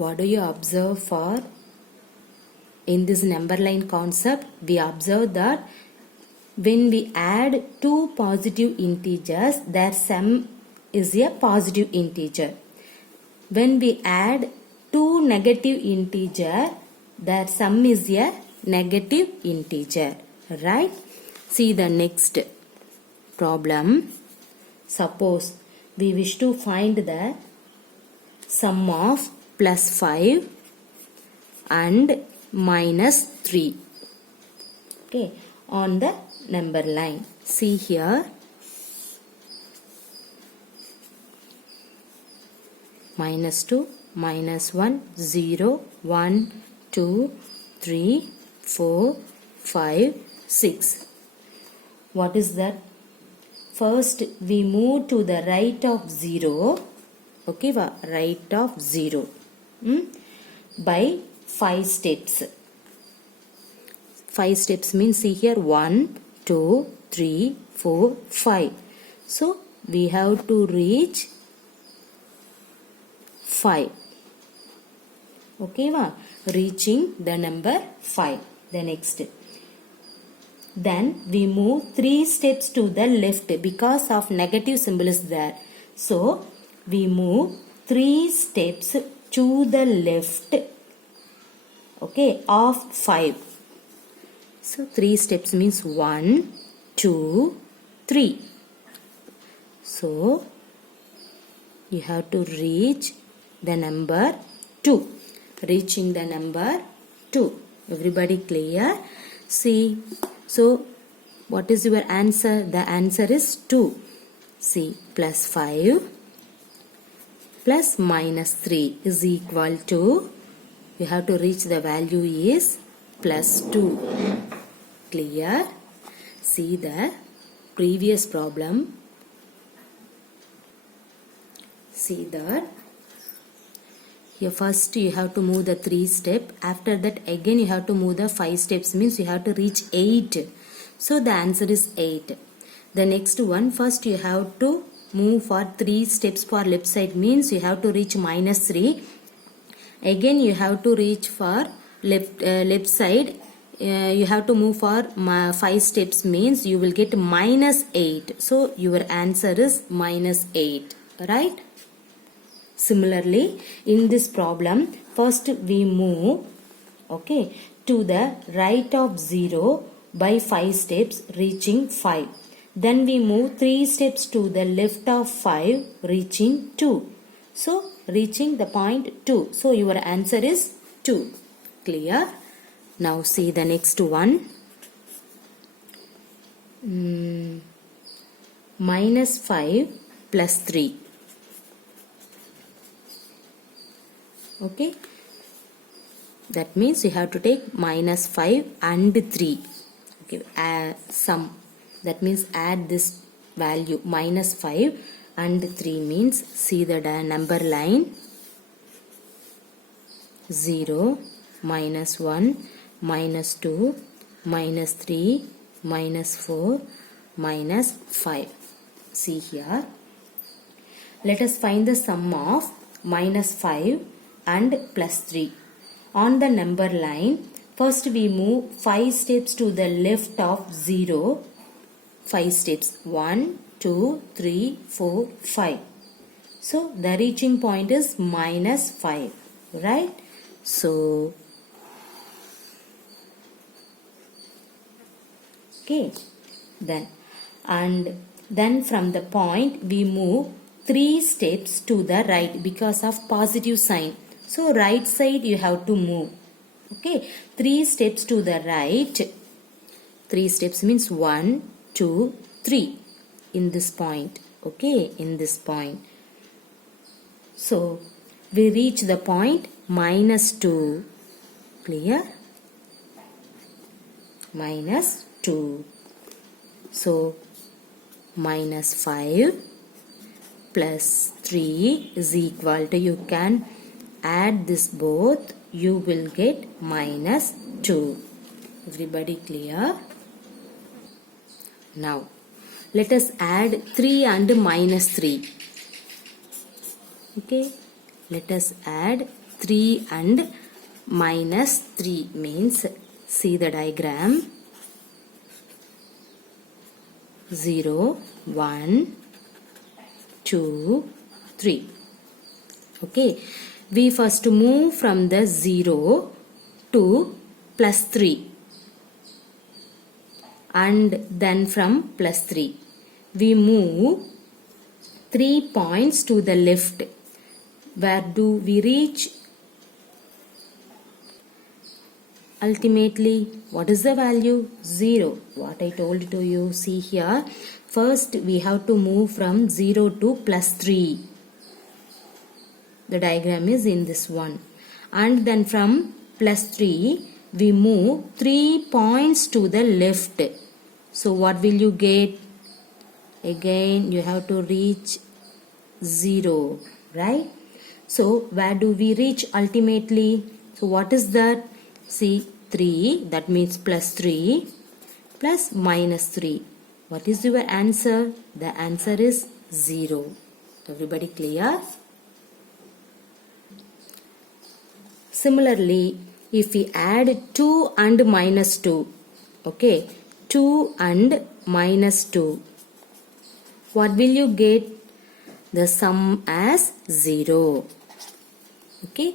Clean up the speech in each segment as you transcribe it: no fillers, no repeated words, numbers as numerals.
what do you observe for in this number line concept? We observe that when we add two positive integers, their sum is a positive integer. When we add two negative integer, their sum is a negative integer, right? See the next problem. Suppose we wish to find the sum of plus 5 and minus 3, okay, on the number line. See here, minus 2, minus 1, 0, 1, 2, 3, 4, 5, 6. What is that? First we move to the right of 0, okay, right of 0 by 5 steps. 5 steps means, see here, 1, 2, 3, 4, 5. So we have to reach 5. Okay, reaching the number 5. The next. Then we move 3 steps to the left because of negative symbol is there. So we move 3 steps to the left, okay, of 5. So 3 steps means 1, 2, 3. So you have to reach the number 2. Reaching the number 2. Everybody clear? See, so what is your answer? The answer is 2. See, plus 5 plus minus 3 is equal to, you have to reach the value is plus 2. Clear? See the previous problem. See that here first you have to move the 3 step. After that again you have to move the 5 steps, means you have to reach 8. So the answer is 8. The next one, first you have to move for 3 steps for left side, means you have to reach minus 3. Again you have to reach for left side. You have to move for 5 steps, means you will get minus 8. So your answer is minus 8, right? Similarly, in this problem, first we move, okay, to the right of 0 by 5 steps, reaching 5. Then we move 3 steps to the left of 5, reaching 2. So reaching the point 2. So your answer is 2. Clear? Now see the next one. Minus 5 plus 3. Okay, that means you have to take minus 5 and 3. Okay, sum. That means add this value minus 5 and 3 means, see the number line, 0, minus 1, minus 2, minus 3, minus 4, minus 5. See here. Let us find the sum of minus 5 and plus 3. On the number line, first we move 5 steps to the left of 0. 5 steps. 1, 2, 3, 4, 5. So the reaching point is minus 5. Right? So, okay. Then from the point we move 3 steps to the right because of positive sign. So right side you have to move. Okay, 3 steps to the right. 3 steps means 1, 2, 3 in this point. Okay, in this point. So we reach the point minus 2. Clear? Minus 2. So minus 5 plus 3 is equal to, you can add this both, you will get minus 2. Everybody clear? Now let us add 3 and minus 3. Okay, let us add 3 and minus 3 means, see the diagram, 0, 1, 2, 3. Okay, we first move from the 0 to plus 3 and then from plus 3. We move 3 points to the left. Where do we reach? Ultimately, what is the value? 0. What I told to you, see here. First, we have to move from 0 to plus 3. The diagram is in this one. And then from plus 3, we move 3 points to the left. So, what will you get? Again, you have to reach 0, right? So, where do we reach ultimately? So, what is that? See, 3, that means plus 3 plus minus 3. What is your answer? The answer is 0. Everybody clear? Similarly, if we add 2 and minus 2, okay, 2 and minus 2, what will you get? The sum as 0. Okay.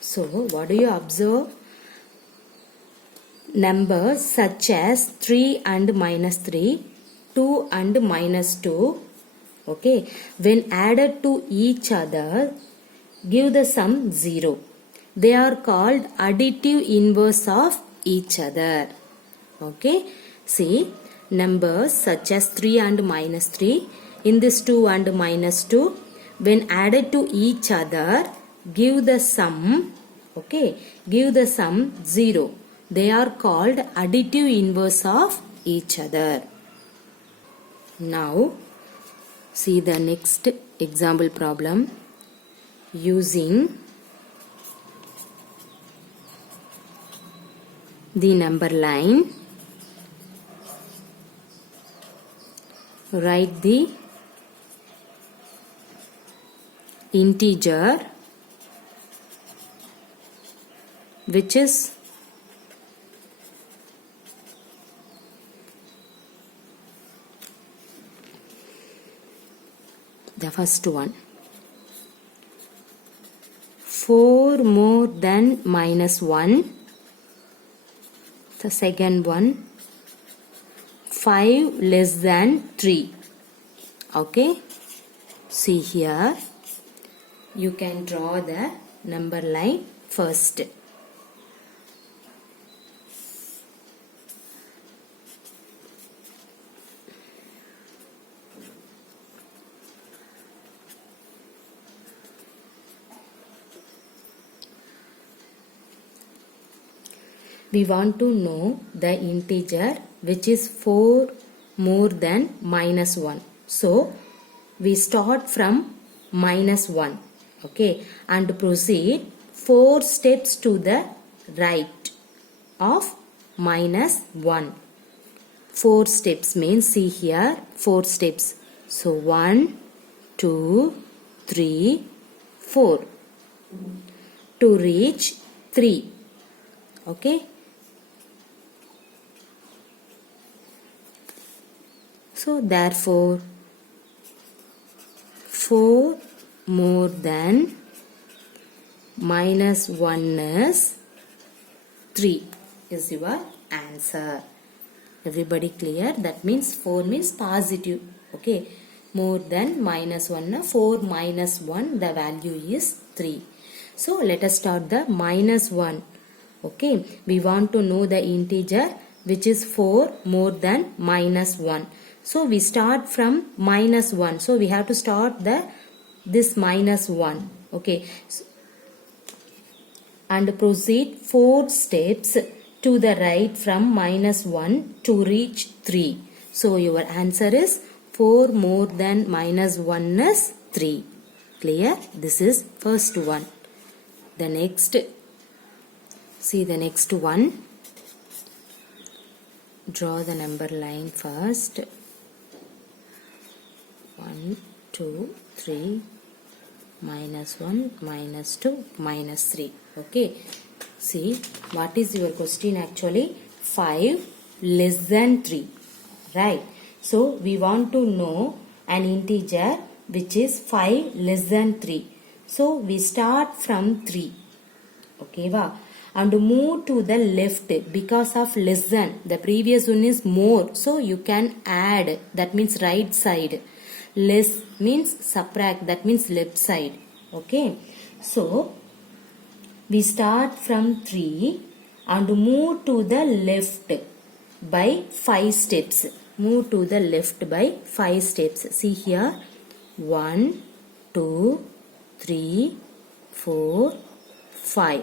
So, what do you observe? Numbers such as 3 and minus 3, 2 and minus 2, okay, when added to each other, give the sum 0. They are called additive inverse of each other. Okay, see, numbers such as 3 and minus 3, in this 2 and minus 2, when added to each other, give the sum, okay, give the sum 0. They are called additive inverse of each other. Now, see the next example problem. Using the number line, write the integer which is the first one, 4 more than minus 1. The second one, 5 less than 3. Okay. See here. You can draw the number line first. We want to know the integer which is 4 more than minus 1. So, we start from minus 1, okay, and proceed 4 steps to the right of minus 1. 4 steps means, see here, 4 steps. So, 1, 2, 3, 4 to reach 3, okay. So, therefore, 4 more than minus 1 is 3 is your answer. Everybody clear? That means 4 means positive. Okay. More than minus 1. 4 minus 1, the value is 3. So, let us start the minus 1. Okay. We want to know the integer which is 4 more than minus 1. So, we start from minus 1. So, we have to start this minus 1. Okay. And proceed 4 steps to the right from minus 1 to reach 3. So, your answer is 4 more than minus 1 is 3. Clear? This is first one. The next, see the next one. Draw the number line first. 1, 2, 3, minus 1, minus 2, minus 3. Okay. See, what is your question actually? 5 less than 3. Right. So, we want to know an integer which is 5 less than 3. So, we start from 3. Okay, va? And move to the left because of less than. The previous one is more. So, you can add. That means right side. Less means subtract. That means left side. Okay. So, we start from 3 and move to the left by 5 steps. Move to the left by 5 steps. See here. 1, 2, 3, 4, 5.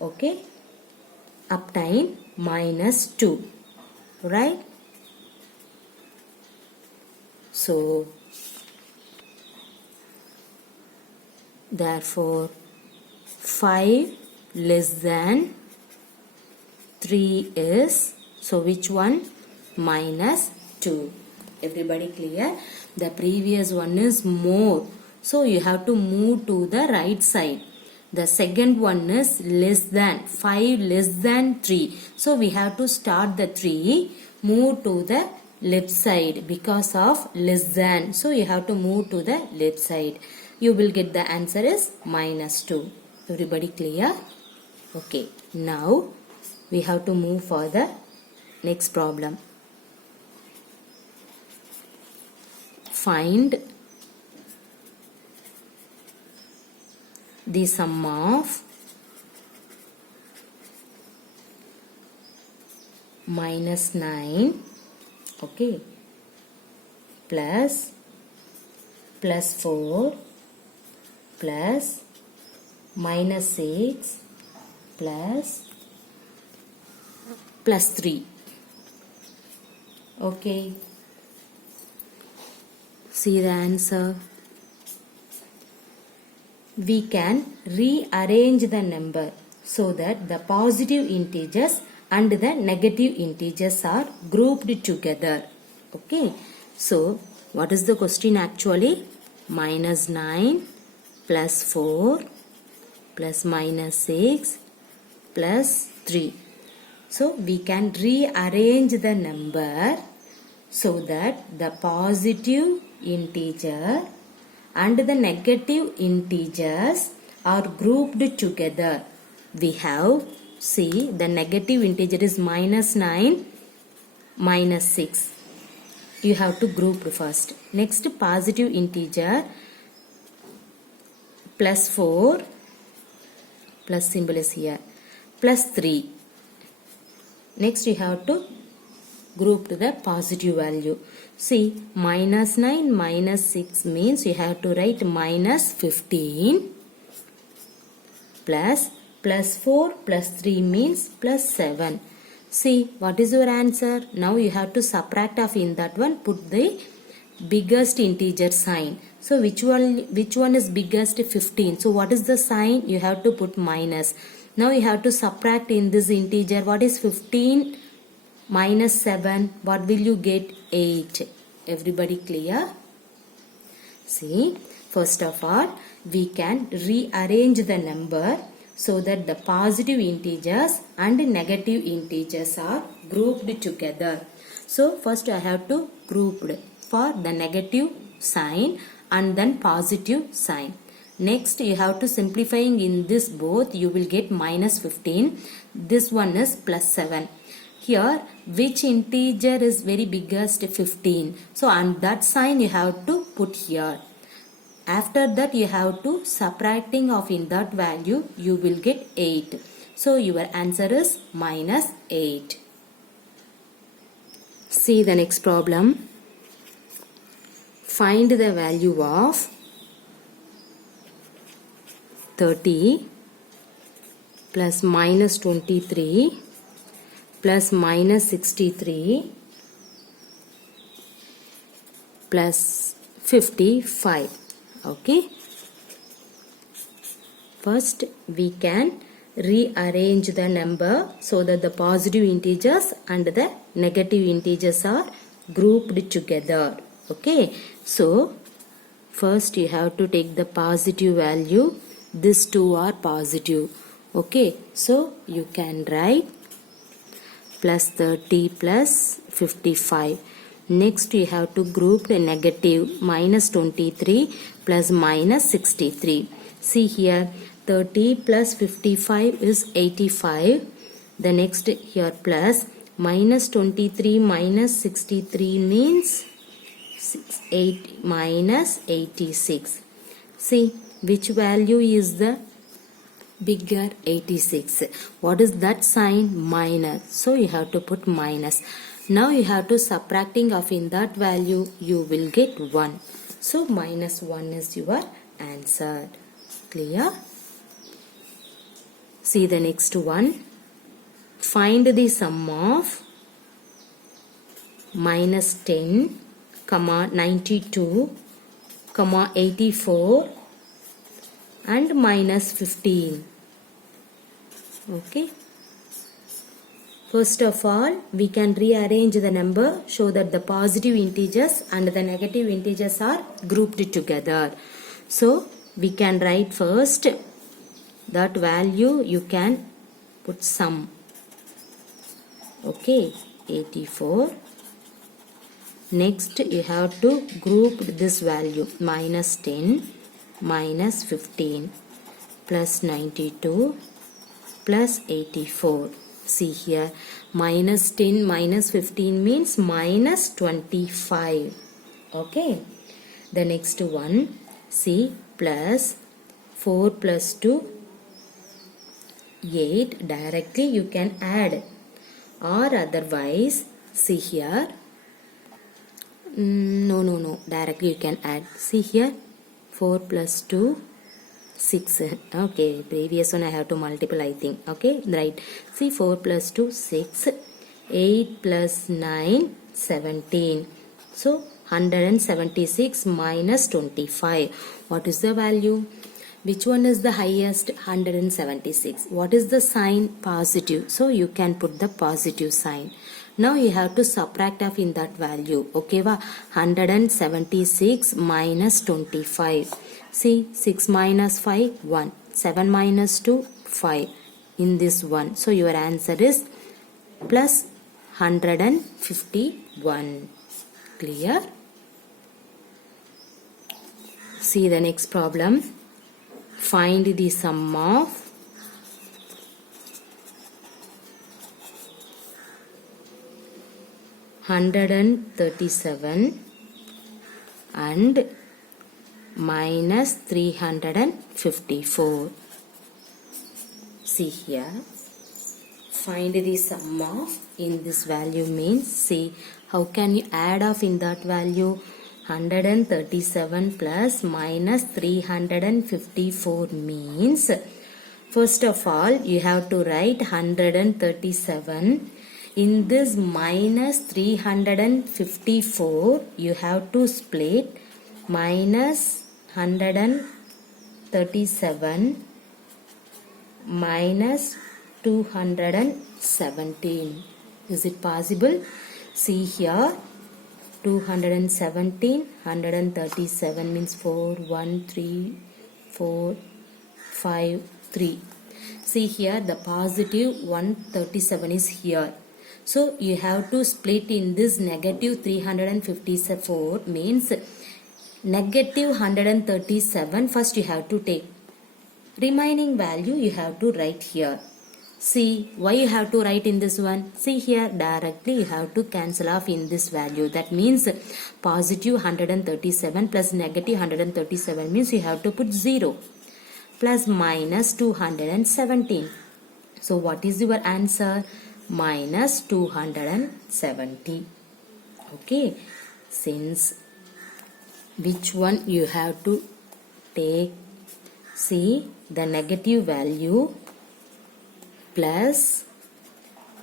Okay. Obtain minus 2. Right. So, therefore, 5 less than 3 is, so which one? Minus 2. Everybody clear? The previous one is more. So, you have to move to the right side. The second one is less than, 5 less than 3. So, we have to start the 3, move to the left side because of less than. So, you have to move to the left side. You will get the answer is minus 2. Everybody clear? Okay. Now, we have to move for the next problem. Find the sum of minus 9, okay, plus 4 plus minus 6 plus 3. Okay. See the answer. We can rearrange the number so that the positive integers and the negative integers are grouped together. Okay. So, what is the question actually? Minus 9 plus 4 plus minus 6 plus 3. So, we can rearrange the number so that the positive integer and the negative integers are grouped together. We have, see, the negative integer is minus 9, minus 6. You have to group first. Next, positive integer plus 4, plus symbol is here, plus 3. Next, you have to group to the positive value. See, minus 9 minus 6 means you have to write minus 15 plus 4 plus 3 means plus 7. See, what is your answer? Now you have to subtract off in that one, put the biggest integer sign. So which one is biggest? 15. So what is the sign? You have to put minus. Now you have to subtract in this integer. What is 15 minus 7? What will you get? 8. Everybody clear? See, first of all, we can rearrange the number so that the positive integers and negative integers are grouped together. So, first I have to group for the negative sign and then positive sign. Next, you have to simplifying in this both, you will get minus 15. This one is plus 7. Here, which integer is very biggest? 15. So, on that sign you have to put here. After that, you have to subtracting of in that value, you will get 8. So, your answer is minus 8. See the next problem. Find the value of 30 plus minus 23 plus minus 63 plus 55. Okay. First, we can rearrange the number so that the positive integers and the negative integers are grouped together. Okay. So, First you have to take the positive value. These two are positive. Okay, so you can write plus 30 plus 55. Next you have to group the negative, minus 23 plus minus 63. See here, 30 plus 55 is 85. The next here plus minus 23 minus 63 means 8 minus 86. See which value is the bigger? 86. What is that sign? Minus. So you have to put minus. Now you have to subtracting of in that value, you will get 1. So minus 1 is your answer. Clear? See the next one. Find the sum of minus 10, comma 92, comma 84 and minus 15. Okay. First of all, we can rearrange the number, show that the positive integers and the negative integers are grouped together. So we can write first that value, you can put sum. Okay, 84. Next you have to group this value, minus 10, minus 15, plus 92, plus 84. See here, minus 10 minus 15 means minus 25. Okay. The next one, see, plus 4 plus 2, 8. Directly you can add, or otherwise, see here, no, directly you can add. See here, 4 plus 2, 6. Okay, previous one I have to multiple, I think. Okay, right. See, 4 plus 2, 6. 8 plus 9, 17. So 176 minus 25. What is the value? Which one is the highest? 176. What is the sign? Positive. So you can put the positive sign. Now you have to subtract off in that value. Okay, 176 minus 25. See, 6 minus 5, 1. 7 minus 2, 5. In this one. So your answer is plus 151. Clear? See the next problem. Find the sum of 137 and minus 354. See here, find the sum of in this value means, see how can you add off in that value? 137 plus minus 354 means, first of all you have to write 137. In this minus 354 you have to split minus 137 minus 217. Is it possible? See here, 217, 137 means 4, 1, 3, 4, 5, 3. See here, the positive 137 is here. So you have to split in this negative 354 means negative 137. First you have to take. Remaining value you have to write here. See, why you have to write in this one? See here, directly you have to cancel off in this value. That means positive 137 plus negative 137 means you have to put 0. Plus minus 217. So what is your answer? Minus 270. Okay. Since which one you have to take? See, the negative value plus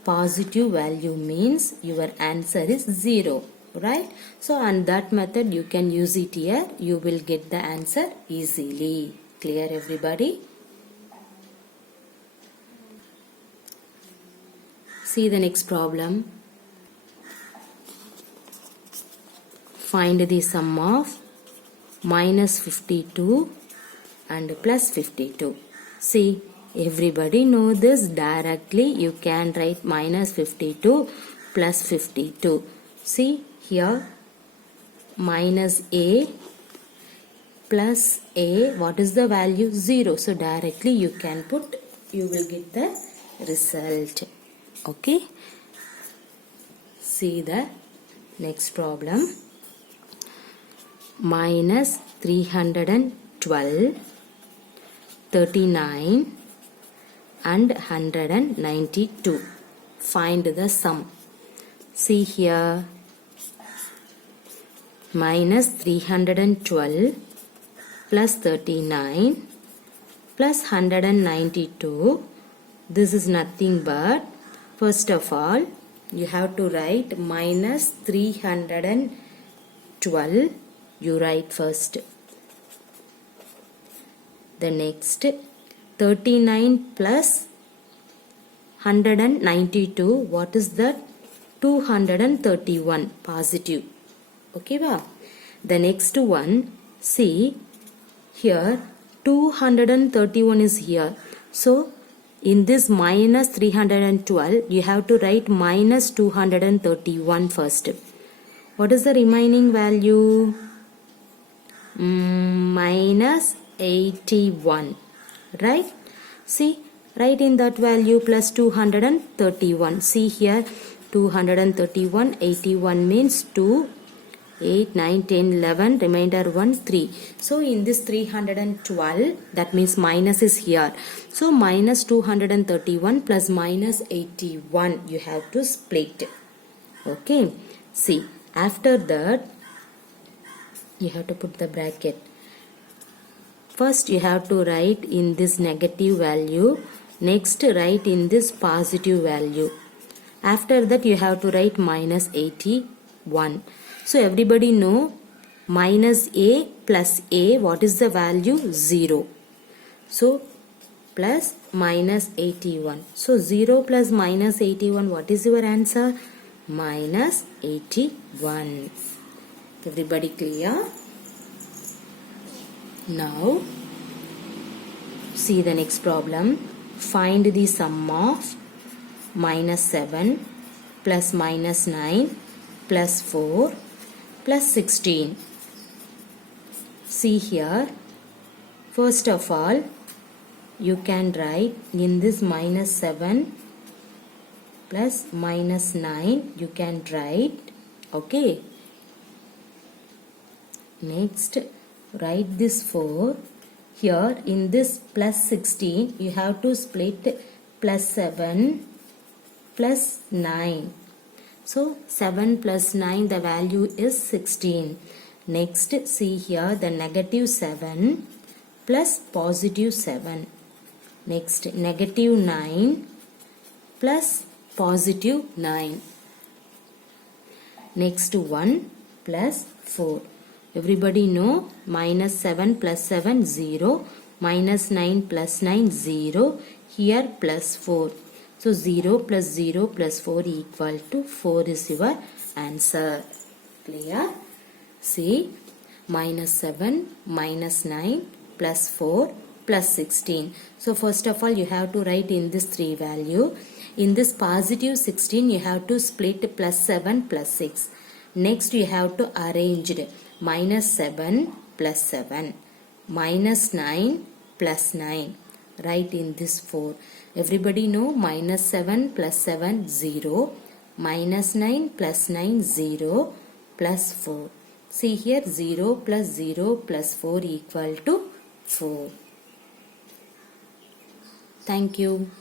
positive value means your answer is 0, right? So on that method you can use it here. You will get the answer easily. Clear everybody? See the next problem. Find the sum of minus 52 and plus 52. See, everybody know this. Directly you can write minus 52 plus 52. See here, minus a plus a, what is the value? 0. So directly you can put, you will get the result. Okay. See the next problem. Minus 312, 39 and 192. Find the sum. See here, minus 312 plus 39 plus 192. This is nothing but, first of all, you have to write minus 312. You write first. The next 39 plus 192. What is that? 231 positive. Okay, va? The next one, see here 231 is here. So in this minus 312, you have to write minus 231 first. What is the remaining value? Minus 81, right? See, write in that value plus 231. See here, 231, 81 means 2, 8, 9, 10, 11, remainder 1, 3. So in this 312, that means minus is here. So minus 231 plus minus 81, you have to split. Okay. See, after that, you have to put the bracket. First you have to write in this negative value. Next write in this positive value. After that you have to write minus 81. So everybody know minus a plus a, what is the value? 0. So plus minus 81. So 0 plus minus 81, what is your answer? Minus 81. Everybody clear? Now see the next problem. Find the sum of minus 7 plus minus 9 plus 4 plus 16. See here, first of all, you can write in this minus 7 plus minus 9, you can write. Okay. Next, write this 4. Here in this plus 16, you have to split plus 7 plus 9. So 7 plus 9, the value is 16. Next, see here the negative 7 plus positive 7. Next, negative 9 plus positive 9. Next, 1 plus 4. Everybody know minus 7 plus 7, 0. Minus 9 plus 9, 0. Here plus 4. So 0 plus 0 plus 4 equal to 4 is your answer. Clear? See, minus 7, minus 9 plus 4 plus 16. So first of all you have to write in this 3 value. In this positive 16 you have to split plus 7 plus 6. Next you have to arrange it. Minus 7 plus 7, minus 9 plus 9. Write in this 4. Everybody know minus 7 plus 7, 0. Minus 9 plus 9, 0. Plus 4. See here, 0 plus 0 plus 4 equal to 4. Thank you.